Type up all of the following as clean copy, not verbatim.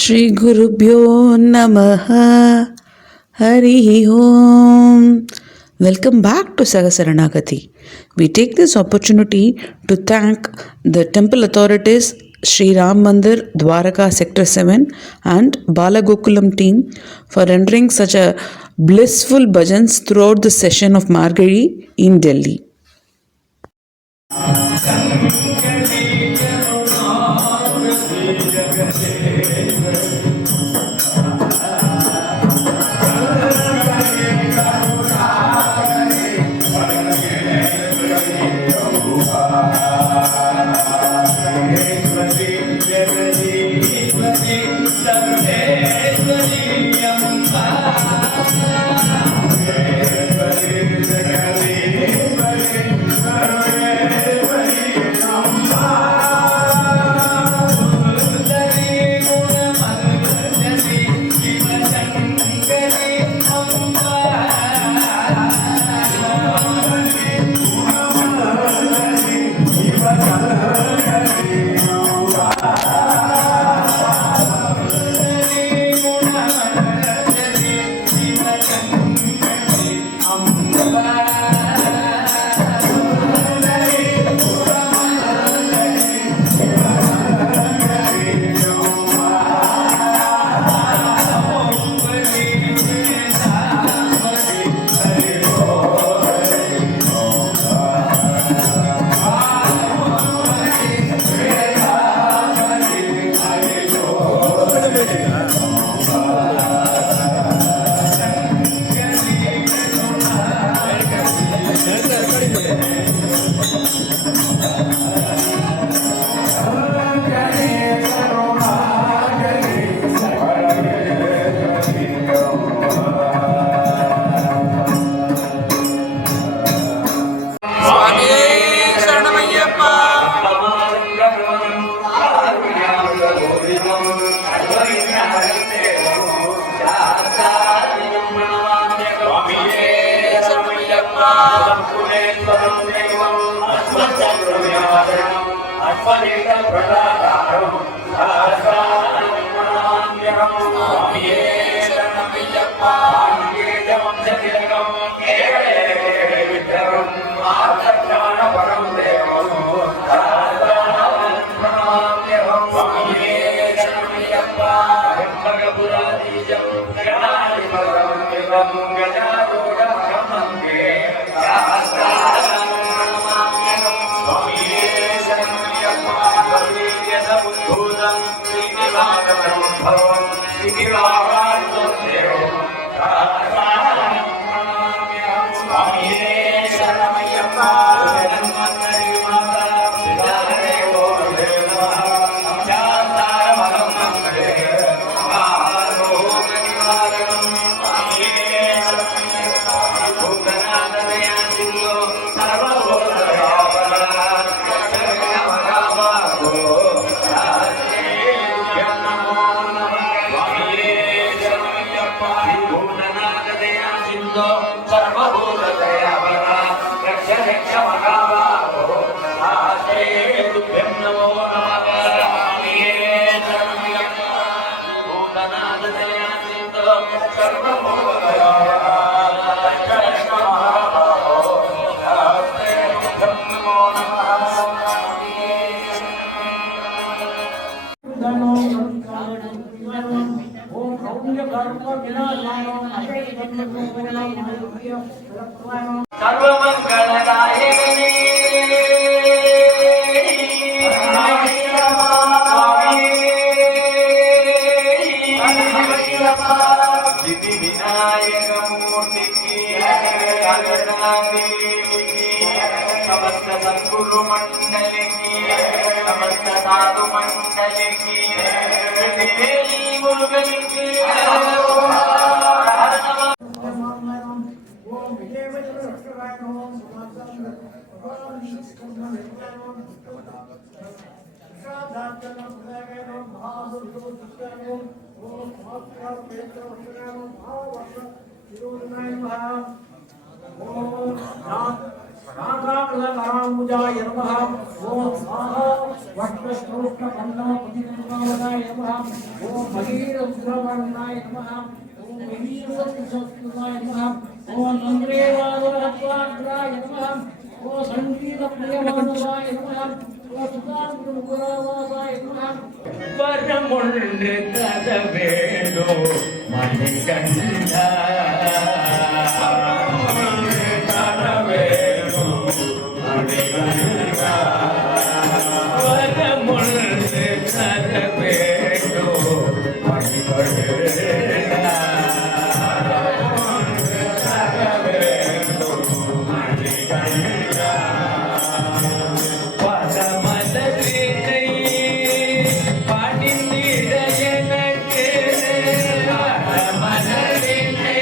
Shri Gurubhyo Namaha Hari Om. Welcome back to Sagasaranagati. We take this opportunity to thank the temple authorities, Sri Ram Mandir, Dwaraka Sector 7 and Balagokulam team for rendering such a blissful bhajans throughout the session of Margazhi in Delhi. समस्त सद्गुरु मंडल की समस्त साधु मंडल की मुरुगन की नागाकृतकराम्बुजाय नमः ओम स्वाहा वक्रश्रोत्रपन्नपतिनिर्माणाय नमः ओम भगीरथुरवर्णाय नमः ओम वीरसंसत्कृताय नमः ओम नन्द्रेवादरहत्वाग्राय नमः ओम संगीतप्रियमानवाय नमः ओम सुधाकृतमुकुरावासाय नमः வரமொன்று தர வேணோ மணிகண்டா தர வேணோ மணிகண்டா வரமொன்று தர வேணோ மணிகண்டா தர வேணோ மணிகண்டா பரமதவினை பாடினிட எனக்கு பரமதவினை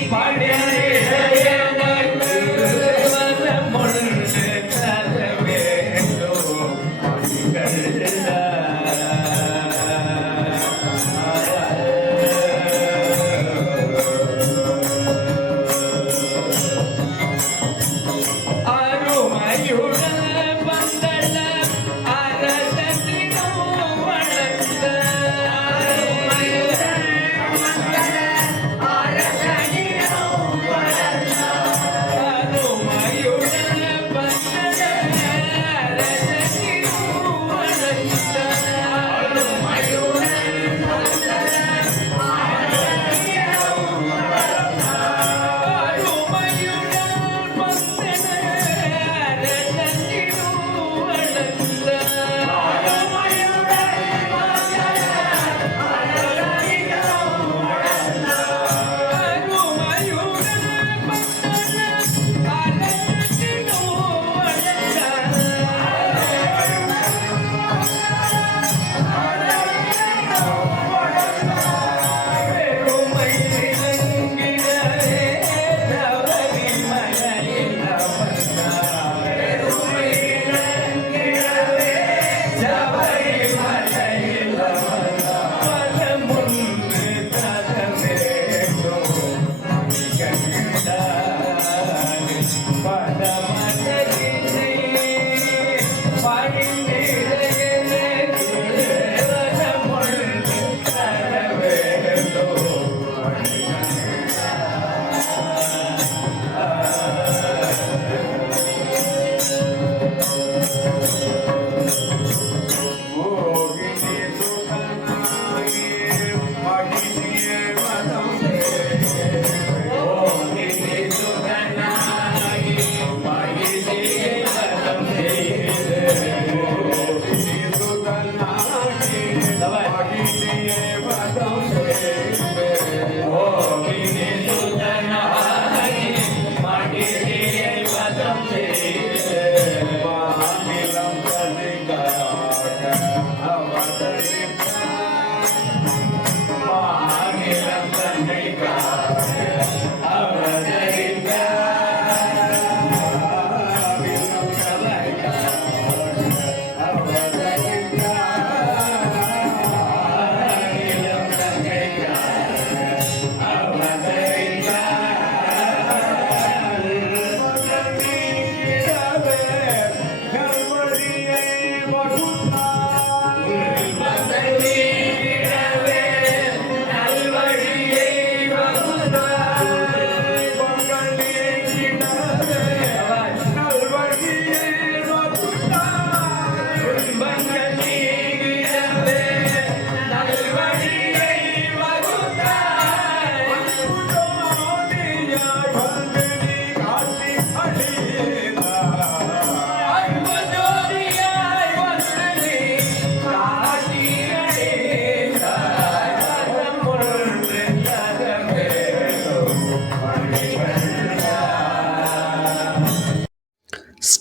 பாடினிட எனக்கு வரமொன்று தர வேண்டும் மணிகண்டா அருமையுடன் வந்தள அரசனிடம் வளர்ந்த அருமையுடன் வந்தள அரசனிடம் வளர்ந்த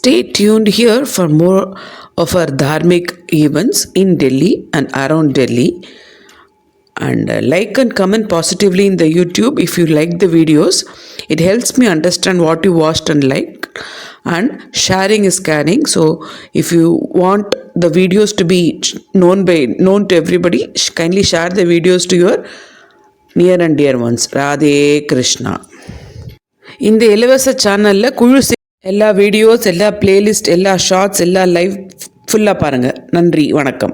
Stay tuned here for more of our dharmic events in Delhi and around Delhi. And like and comment positively in the YouTube if you like the videos. It helps me understand what you watched and liked. And sharing is caring. So if you want the videos to be known to everybody, kindly share the videos to your near and dear ones. Radhe Krishna. இந்த இலவச சேனல்ல குழு எல்லா videos, எல்லா playlist, எல்லா shorts, எல்லா live ஃபுல்லாக பாருங்கள். நன்றி, வணக்கம்.